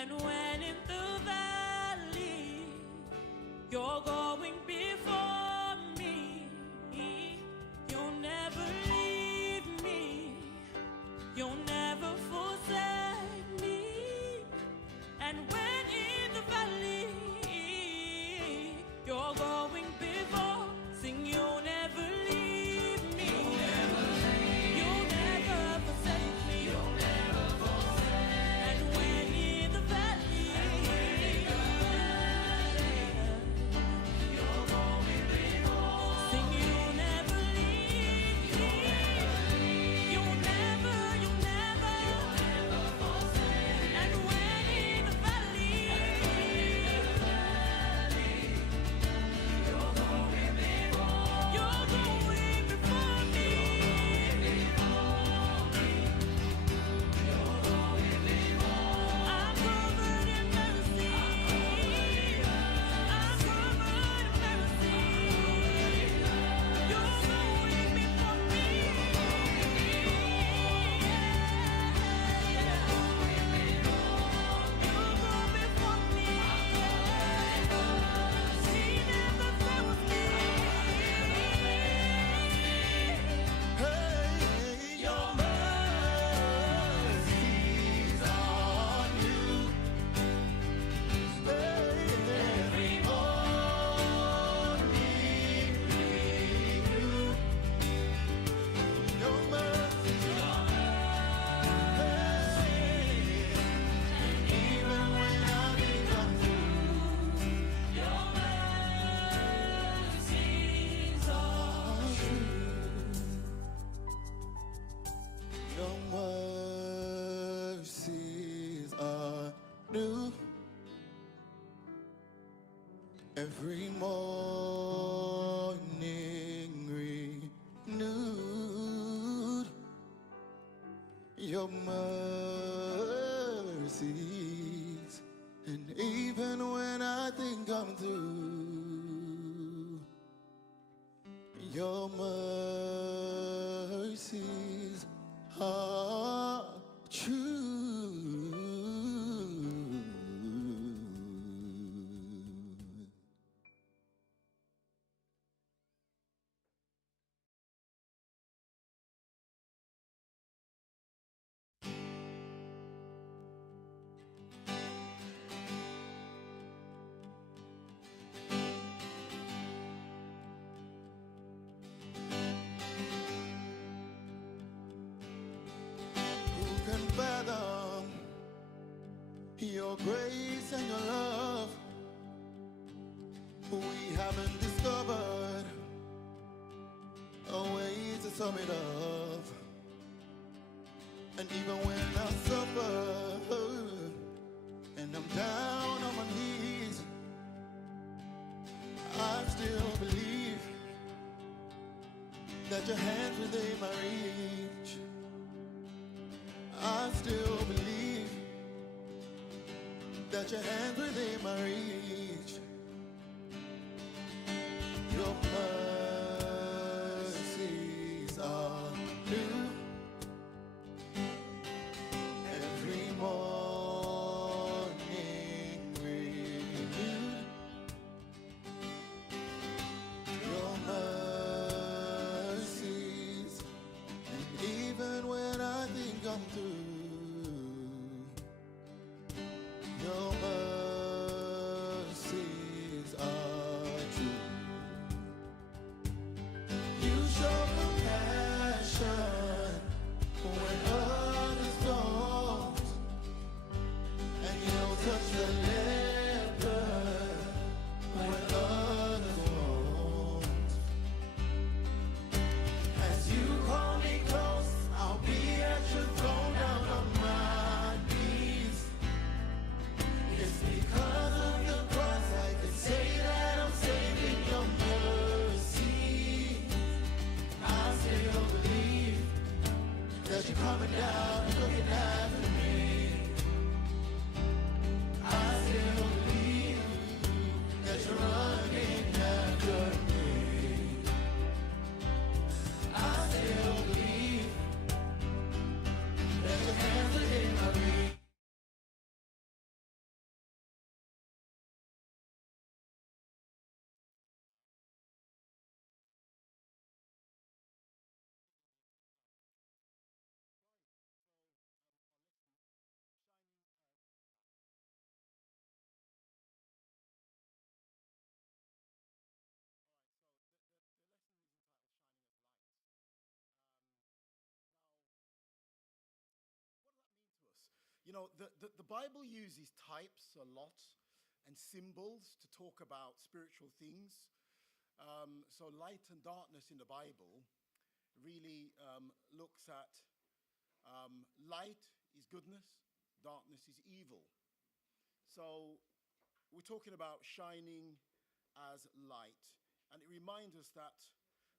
And when in the valley, you're going before me. You'll never leave me. You'll never forsake me. And when in the valley, you're going before. Sing, you'll never leave me. You'll never leave. You'll never forsake me. You'll never forsake. And when in the valley, you're going before. Sing, you'll never leave me. You'll never, you'll never forsake. And when in the valley, you're going before. You're going before me. You're going before. I'm covered in mercy. I'm covered in mercy. You're going before me. You're going before me. He never fails me. Your mercies are new every morning. Renew your mercies, and even when I think I'm through, Your mercies are your mercies are new every morning, renewed. Your mercies, and even when I think I'm through, your mercies are true. Who can fathom your grace and your love? We haven't discovered a way to sum it up. And even when I suffer and I'm down on my knees, I still believe that your hands within my reach. I still believe that your hands within my reach. Your mercies are new every morning, renewed. Your mercies, and even when I think I'm through, your mercies are true. You show compassion when others don't, and you'll touch the leper when others won't. As you call me close, I'll be at your throne down on my knees. It's because of the cross I can say that I'm saving your mercy. I still believe that you're coming down and looking after me. I still believe that you're running after me. I still believe that your hands are in my reach. You know, the Bible uses types a lot and symbols to talk about spiritual things. So light and darkness in the Bible really looks at light is goodness, darkness is evil. So we're talking about shining as light. And it reminds us that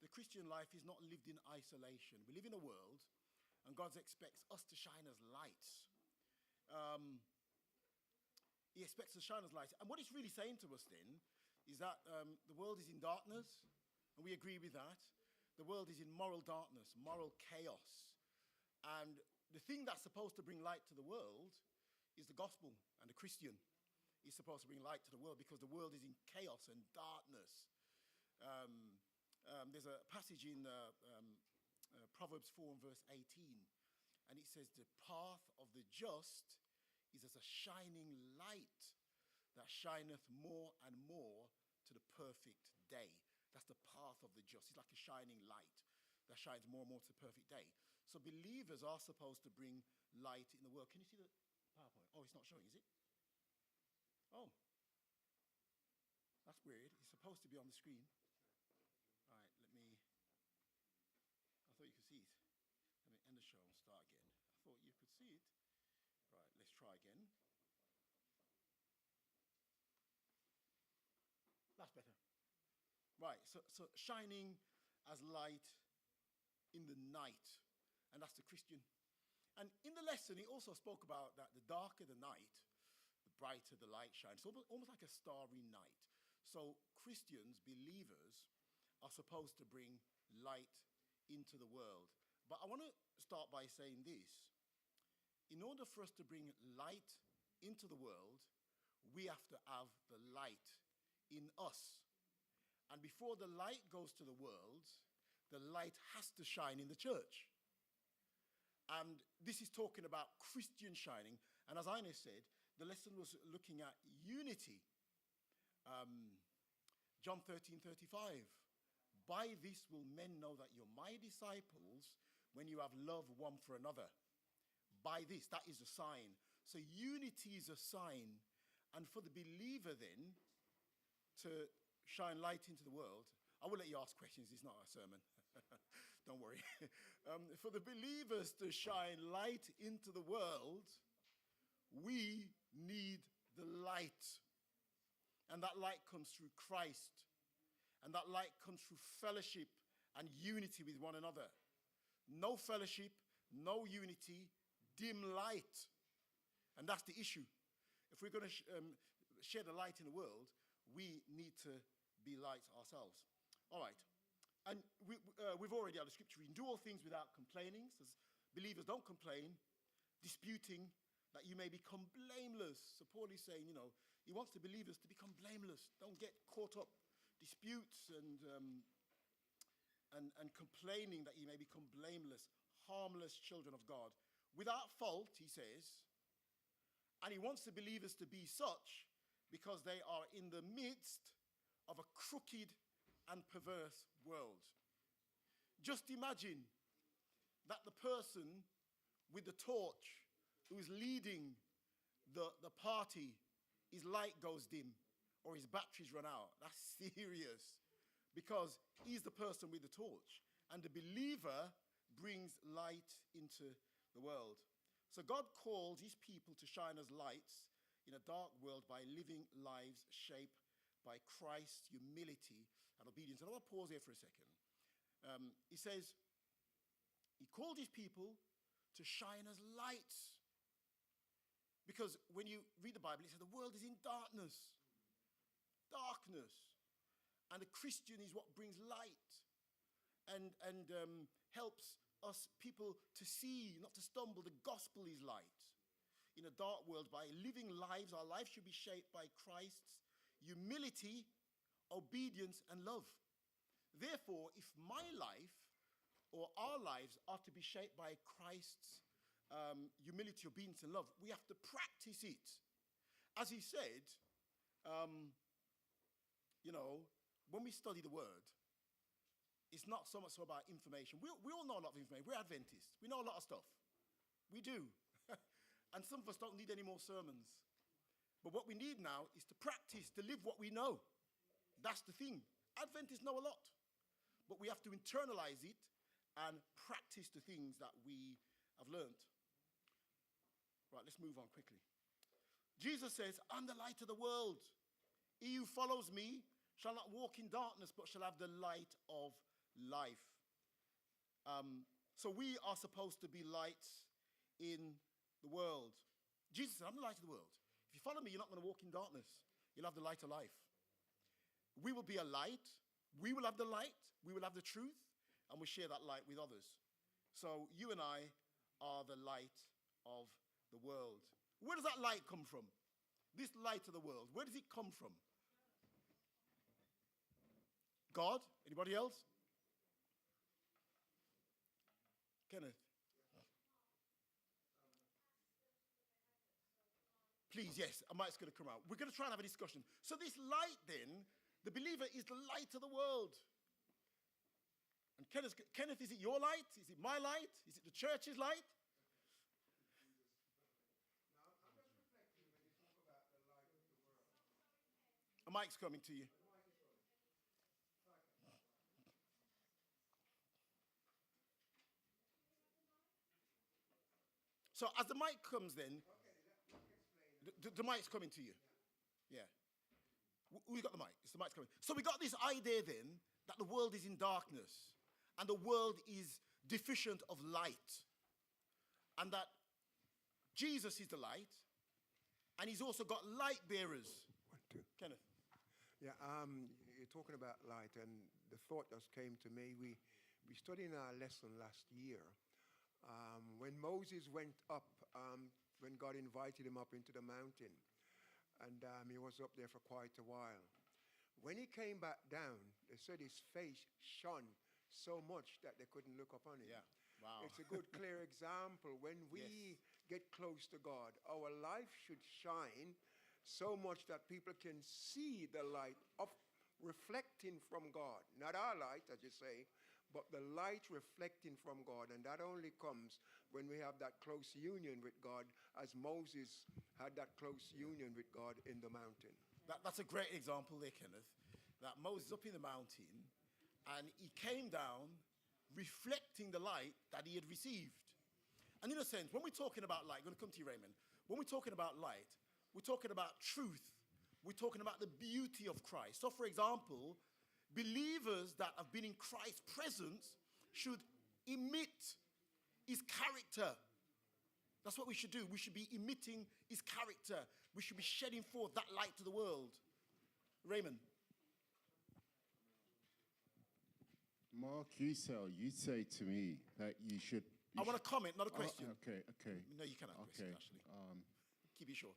the Christian life is not lived in isolation. We live in a world, and God expects us to shine as lights. He expects us to shine as lights. And what it's really saying to us then is that the world is in darkness, and we agree with that. The world is in moral darkness, moral chaos. And the thing that's supposed to bring light to the world is the gospel, and the Christian is supposed to bring light to the world because the world is in chaos and darkness. There's a passage in Proverbs 4 and verse 18, and it says, the path of the just is as a shining light that shineth more and more to the perfect day. That's the path of the just. It's like a shining light that shines more and more to the perfect day. So believers are supposed to bring light in the world. Can you see the PowerPoint? Oh, it's not showing, is it? Oh, that's weird. It's supposed to be on the screen. All right, I thought you could see it. Let me end the show and start again. I thought you could see it. Right, let's try again. That's better. Right, so shining as light in the night, and that's the Christian. And in the lesson, he also spoke about that the darker the night, the brighter the light shines. So almost like a starry night. So Christians, believers, are supposed to bring light into the world. But I want to start by saying this. In order for us to bring light into the world, we have to have the light in us. And before the light goes to the world, the light has to shine in the church. And this is talking about Christian shining. And as Ines said, the lesson was looking at unity. John 13:35. By this will men know that you're my disciples when you have love one for another. By this, that is a sign. So unity is a sign. And for the believer then to shine light into the world, I will let you ask questions, it's not a sermon. Don't worry. For the believers to shine light into the world, we need the light. And that light comes through Christ. And that light comes through fellowship and unity with one another. No fellowship, no unity, dim light. And that's the issue. If we're going to share the light in the world, we need to be light ourselves. All right. And we've already had the scripture reading. Do all things without complaining. Says, believers, don't complain, disputing, that you may become blameless. So Paul is saying, he wants the believers to become blameless. Don't get caught up disputes and complaining, that you may become blameless, harmless children of God. Without fault, he says. And he wants the believers to be such because they are in the midst of a crooked and perverse world. Just imagine that the person with the torch who is leading the party, his light goes dim or his batteries run out. That's serious because he's the person with the torch. And the believer brings light into the world. So God called his people to shine as lights in a dark world by living lives shaped by Christ's humility and obedience. And I want to pause here for a second. He says, he called his people to shine as lights. Because when you read the Bible, it says the world is in darkness. Darkness. And the Christian is what brings light and helps us people to see, not to stumble. The gospel is light. In a dark world, by living lives, our lives should be shaped by Christ's humility, obedience, and love. Therefore, if my life or our lives are to be shaped by Christ's humility, obedience, and love, we have to practice it. As he said, when we study the word, it's not so much so about information. We all know a lot of information. We're Adventists. We know a lot of stuff. We do. And some of us don't need any more sermons. But what we need now is to practice, to live what we know. That's the thing. Adventists know a lot. But we have to internalize it and practice the things that we have learned. Right, let's move on quickly. Jesus says, I'm the light of the world. He who follows me shall not walk in darkness, but shall have the light of life. So we are supposed to be lights in the world. Jesus said, I'm the light of the world. If you follow me, you're not going to walk in darkness. You'll have the light of life. We will be a light. We will have the light. We will have the truth. And we'll share that light with others. So you and I are the light of the world. Where does that light come from? This light of the world, where does it come from? God? Anybody else? Kenneth? Please, yes, a mic's going to come out. We're going to try and have a discussion. So this light then, the believer is the light of the world. And Kenneth, is it your light? Is it my light? Is it the church's light? A mic's coming to you. So as the mic comes then, the mic's coming to you. Yeah. We got the mic. The mic's coming. So we got this idea then that the world is in darkness and the world is deficient of light. And that Jesus is the light and he's also got light bearers. 1, 2. Kenneth. Yeah, you're talking about light, and the thought just came to me. We studied in our lesson last year when Moses went up, when God invited him up into the mountain, and he was up there for quite a while. When he came back down, they said his face shone so much that they couldn't look upon him. Yeah, wow. It's a good, clear example. When we get close to God, our life should shine so much that people can see the light of reflecting from God. Not our light, as you say, but the light reflecting from God. And that only comes when we have that close union with God, as Moses had that close union with God in the mountain. That's a great example there, Kenneth, that Moses up in the mountain and he came down reflecting the light that he had received. And in a sense, when we're talking about light, I'm going to come to you, Raymond. When we're talking about light, we're talking about truth. We're talking about the beauty of Christ. So, for example, believers that have been in Christ's presence should emit his character. That's what we should do. We should be emitting his character. We should be shedding forth that light to the world. Raymond. Mark, you say to me that you should... I want to comment, not a question. Okay. No, you cannot question, actually. Keep it short.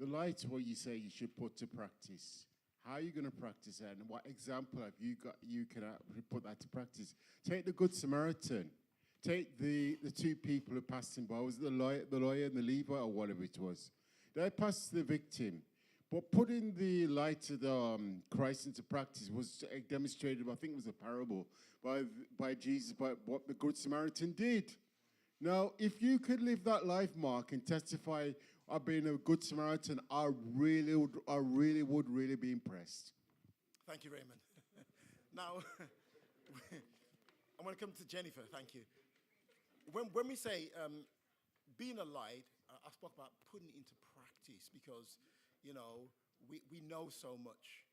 The light, what you say you should put to practice. How are you going to practice that? And what example have you got you can put that to practice? Take the Good Samaritan. Take the two people who passed him by. Was it the lawyer and the Levite or whatever it was? They passed the victim. But putting the light of Christ into practice was demonstrated, I think it was a parable, by Jesus, by what the Good Samaritan did. Now, if you could live that life, Mark, and testify of being a Good Samaritan, I really would be impressed. Thank you, Raymond. Now, I'm going to come to Jennifer. Thank you. When we say being a light, I spoke about putting it into practice because, you know, we know so much,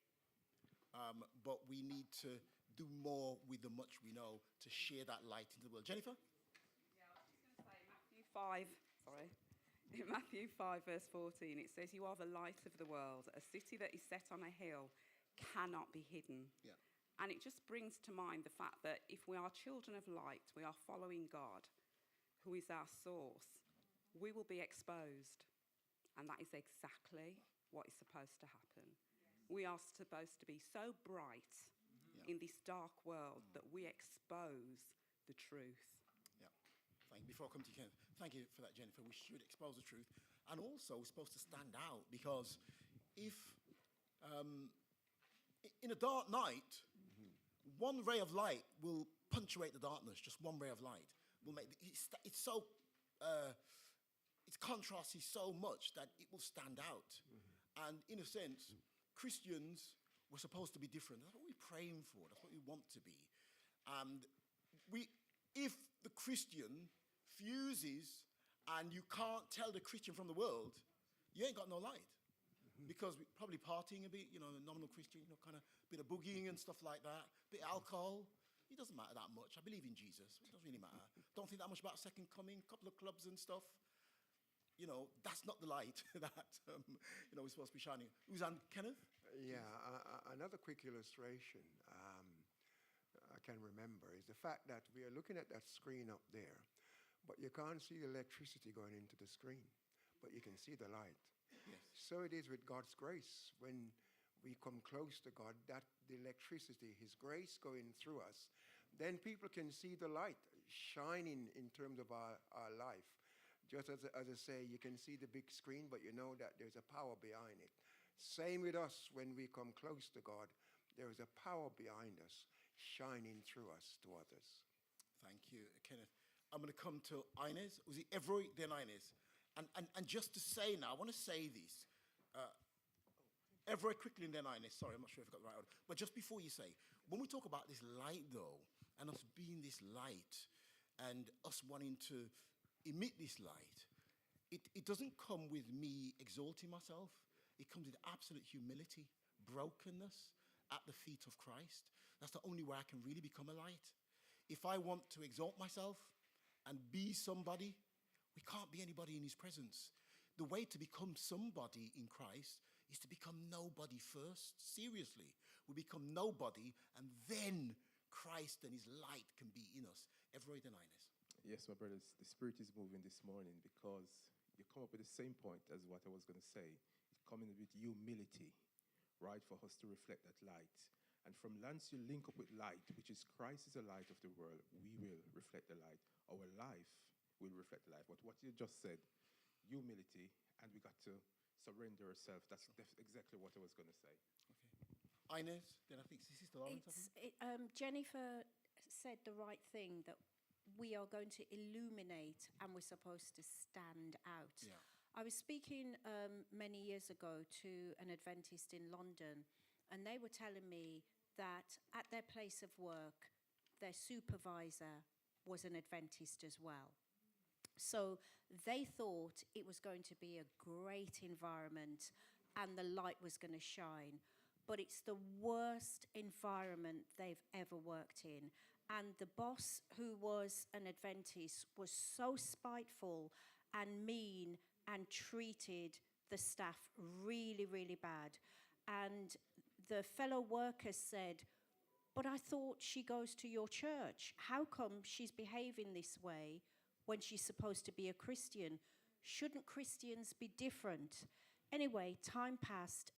but we need to do more with the much we know to share that light into the world. Jennifer? Yeah, I was just going to say, in Matthew 5, verse 14, it says, "You are the light of the world. A city that is set on a hill cannot be hidden." Yeah. And it just brings to mind the fact that if we are children of light, we are following God, who is our source, we will be exposed. And that is exactly what is supposed to happen. Yes. We are supposed to be so bright in this dark world that we expose the truth. Before I come to you, Ken, thank you for that, Jennifer. We should expose the truth. And also, we're supposed to stand out because if, in a dark night, one ray of light will punctuate the darkness. Just one ray of light will make it's its contrast is so much that it will stand out. And in a sense, Christians were supposed to be different. That's what we're praying for. That's what we want to be. And if the Christian fuses and you can't tell the Christian from the world, you ain't got no light. Because we're probably partying a bit, nominal Christian, kind of bit of boogieing and stuff like that, bit of alcohol. It doesn't matter that much. I believe in Jesus. It doesn't really matter. Don't think that much about second coming, couple of clubs and stuff. That's not the light that, we're supposed to be shining. Kenneth? Yeah, another quick illustration I can remember is the fact that we are looking at that screen up there, but you can't see the electricity going into the screen, but you can see the light. Yes. So it is with God's grace. When we come close to God, that the electricity, His grace going through us, then people can see the light shining in terms of our life. Just as I say, you can see the big screen, but you know that there's a power behind it. Same with us when we come close to God. There is a power behind us, shining through us to others. Thank you, Kenneth. I'm going to come to Inez. Was it Every, then Inez? And just to say now, I want to say this. Every quickly and then Inez. Sorry, I'm not sure if I got the right order. But just before you say, when we talk about this light, though, and us being this light, and us wanting to emit this light, it doesn't come with me exalting myself. It comes with absolute humility, brokenness at the feet of Christ. That's the only way I can really become a light. If I want to exalt myself and be somebody, we can't be anybody in His presence. The way to become somebody in Christ is to become nobody first. Seriously. We become nobody, and then Christ and His light can be in us. Every then Inez. Yes, my brothers, the Spirit is moving this morning because you come up with the same point as what I was going to say. It's coming with humility, right, for us to reflect that light. And from once you link up with light, which is Christ is the light of the world, we will reflect the light. Our life will reflect the light. But what you just said, humility, and we got to surrender ourselves. That's exactly what I was going to say. Okay. Inez, then I think Sister Lawrence. Jennifer said the right thing, that we are going to illuminate and we're supposed to stand out. Yeah. I was speaking many years ago to an Adventist in London, and they were telling me that at their place of work, their supervisor was an Adventist as well. So they thought it was going to be a great environment and the light was going to shine. But it's the worst environment they've ever worked in. And the boss, who was an Adventist, was so spiteful and mean and treated the staff really, really bad. And the fellow workers said, "But I thought she goes to your church. How come she's behaving this way when she's supposed to be a Christian? Shouldn't Christians be different?" Anyway, time passed